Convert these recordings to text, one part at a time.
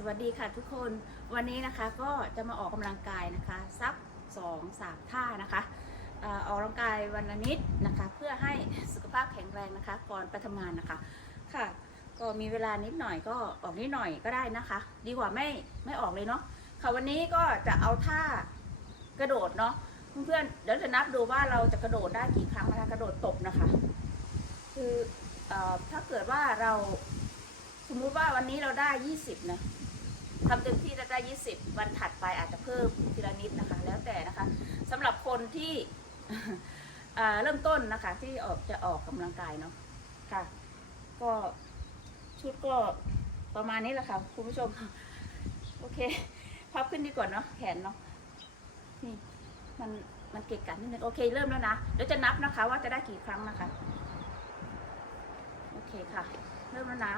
สวัสดีค่ะทุกคนวันนี้นะคะก็จะมาออกกำลังกายนะคะสักสองสามท่านะคะออกกำลังกายวันละนิดนะคะ เพื่อให้สุขภาพแข็งแรงนะคะ ก่อนไปทำงานนะคะค่ะ ก็มีเวลานิดหน่อยก็ออกนิดหน่อยก็ได้นะคะ ดีกว่าไม่ไม่ออกเลยเนาะค่ะวันนี้ก็จะเอาท่ากระโดดเนาะเพื่อนๆเดี๋ยวจะนับดูว่าเราจะกระโดดได้กี่ครั้งนะคะกระโดดตบนะคะ คือเออถ้าเกิดว่าเราสมมุติว่าวันนี้เราได้ 20 นะ ทำเต็มที่จะได้20วันถัดไปอาจจะเพิ่มทีละนิดนะคะ แล้วแต่นะคะสำหรับคนที่เริ่มต้นนะคะที่ออกจะออกกำลังกายเนาะค่ะ ก็ชุดก็ประมาณนี้แหละค่ะคุณผู้ชม โอเคพับขึ้นดีกว่าเนาะแขนเนาะนี่มันมันเกะกันิดนึงโอเค เริ่มแล้วนะเดี๋ยวจะนับนะคะ ว่าจะได้กี่ครั้งนะคะ โอเคค่ะ เริ่มแล้วนะ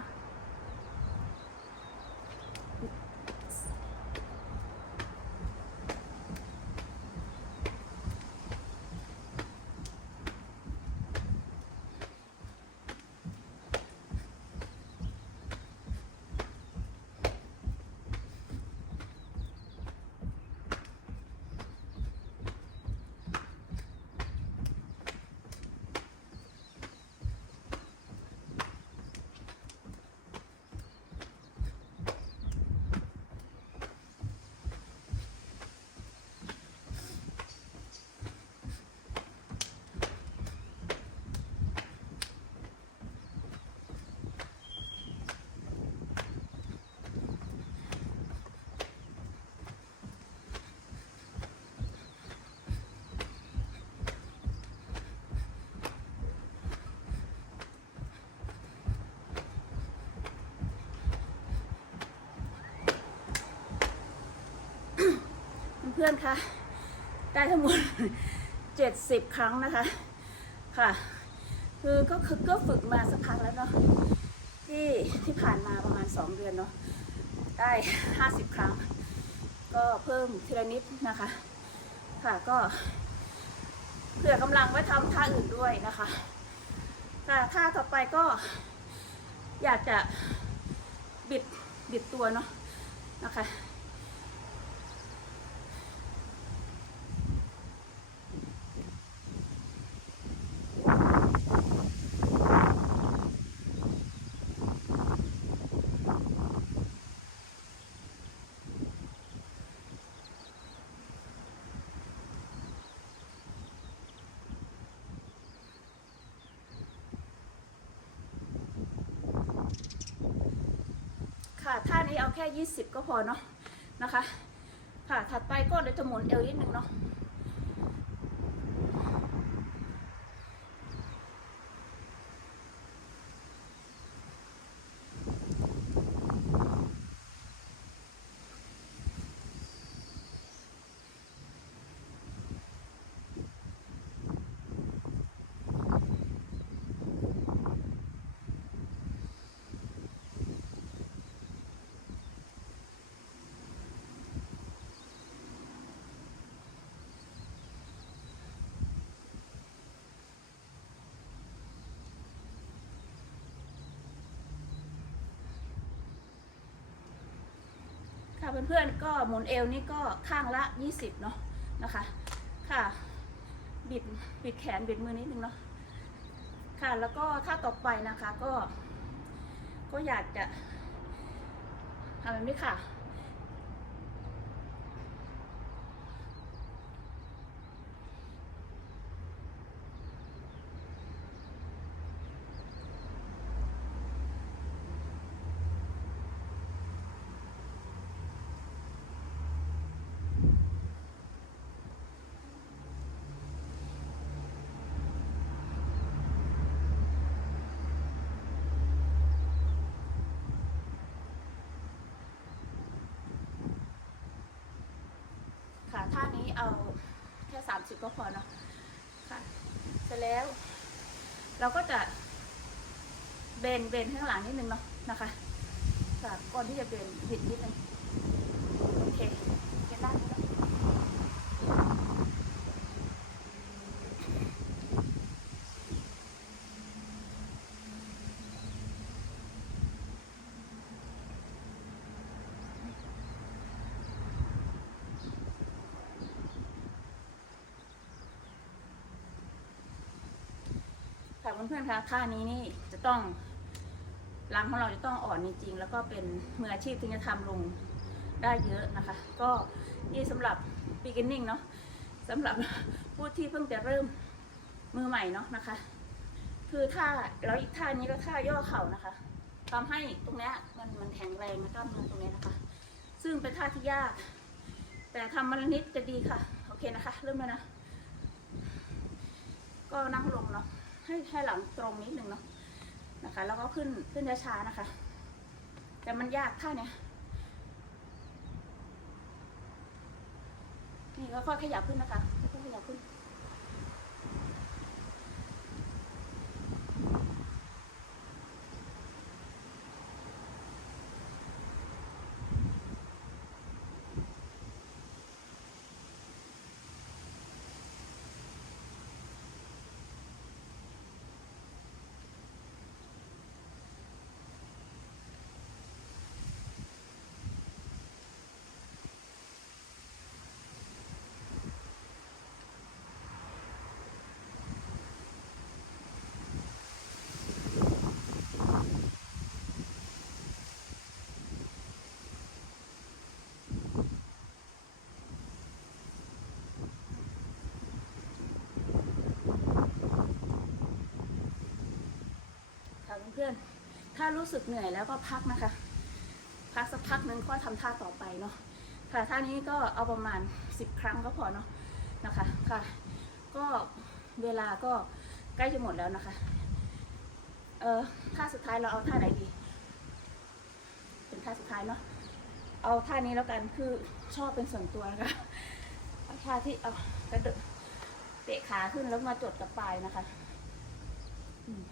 พื่อนๆคะได้ทั้งหมดเจ็ดสิบครั้งนะคะ ค่ะ คือก็คือก็ฝึกมาสักพักแล้วเนาะที่ที่ผ่านมาประมาณสองเดือนเนาะได้ห้าสิบครั้ง ก็เพิ่มทีละนิดนะคะ ค่ะก็เผื่อกำลังไว้ทำท่าอื่นด้วยนะคะค่ะท่าต่อไปก็อยากจะบิดบิดตัวเนาะนะคะ ค่ะท่า นี้เอาแค่ 20 ก็พอเนาะนะคะ ค่ะ ถัดไปก็เดี๋ยวจะหมุนเอวนิดนึงเนาะ เพื่อนๆก็หมุนเอวนี่ก็ข้างละ 20 เนาะนะคะ ค่ะ บิดบิดแขนบิดมือนิดนึงเนาะค่ะแล้วก็ท่าต่อไปนะคะก็ ก็อยากจะทำแบบนี้ค่ะค่ะท่านี้เอา่สามสิบก็พอเนาะค่ะเสร็จแล้ว เราก็จะเบนเบนข้างหลังนิดนึงเนาะนะคะจากก่อนที่จะเบนบิดนิดนึงโอเคเก็บด้านนี้เน เพื่อนๆคะท่านี้นี่จะต้องหลังของเราจะต้องอ่อนจริงๆแล้วก็เป็นมืออาชีพถึงจะทำลงได้เยอะนะคะ ก็นี่สำหรับ beginning เนาะสำหรับผู้ที่เพิ่งจะเริ่มมือใหม่เนาะนะคะ คือท่าแล้วอีกท่านี้ก็ท่าย่อเข่านะคะทำให้ตรงนี้มันมันแข็งแรงนะกล้ามเนื้อตรงนี้นะคะ ซึ่งเป็นท่าที่ยาก แต่ทำมันละนิดจะดีค่ะ โอเคนะคะ เริ่มแล้วนะ ก็นั่งลงเนาะ ให้ให้หลังตรงนิดนึงเนาะนะคะ แล้วก็ขึ้นขึ้นช้าๆนะคะ แต่มันยากท่าเนี้ยนี่ก็ค่อยขยับขึ้นนะคะ พื่อนๆ ถ้ารู้สึกเหนื่อยแล้วก็พักนะคะ พักสักพักหนึ่งค่อยทำท่าต่อไปเนาะค่ะท่านี้ก็เอาประมาณ 10 ครั้งก็พอเนาะนะคะค่ะ ก็เวลาก็ใกล้จะหมดแล้วนะคะเออท่าสุดท้ายเราเอาท่าไหนดี เป็นท่าสุดท้ายเนาะเอาท่านี้แล้วกันคือชอบเป็นส่วนตัวนะคะเอาท่าที่เอากระโดดเตะขาขึ้นแล้วมาจดกับปลายนะคะ อืม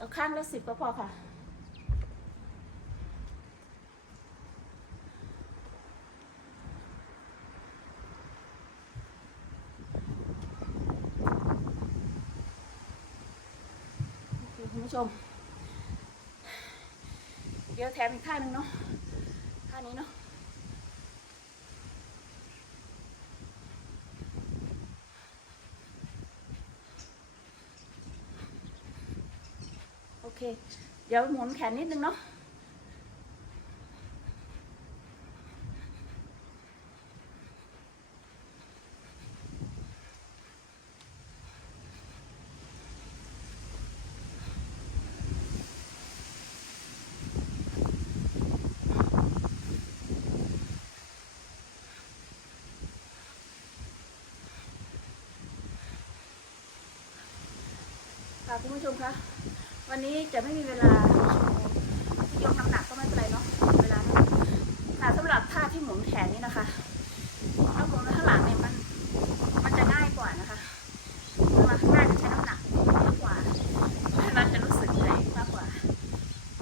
เอาข้างละสิบก็พอค่ะ คุณผู้ชม เดี๋ยวแถมอีกท่าหนึ่งเนาะท่านี้เนาะ เค เดี๋ยวหมุนแขนนิดนึงเนาะค่ะคุณผู้ชมคะ วันนี้จะไม่มีเวลาที่ยกน้ำหนักก็ไม่เป็นไรเนาะเวลาค่ะสำหรับท่าที่หมุนแขนนี่นะคะถ้าหมุนข้างหลังเนี่ยมันมันจะง่ายกว่านะคะเพราข้างหน้าจะใช้น้ำหนักเยอะกว่าเพราะฉะนั้นจะรู้สึกเหนื่อยมากกว่า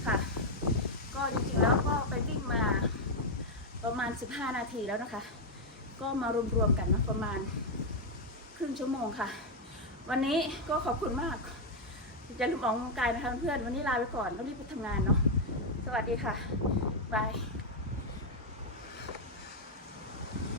ค่ะ ก็จริงๆแล้วก็ไปวิ่งมาประมาณ 15 นาทีแล้วนะคะ ก็มารวมๆกันนะประมาณครึ่งชั่วโมงค่ะ วันนี้ก็ขอบคุณมาก อย่าลืมออกกำลังกายนะคะเพื่อนวันนี้ลาไปก่อนต้องรีบไปทำงานเนาะสวัสดีค่ะบาย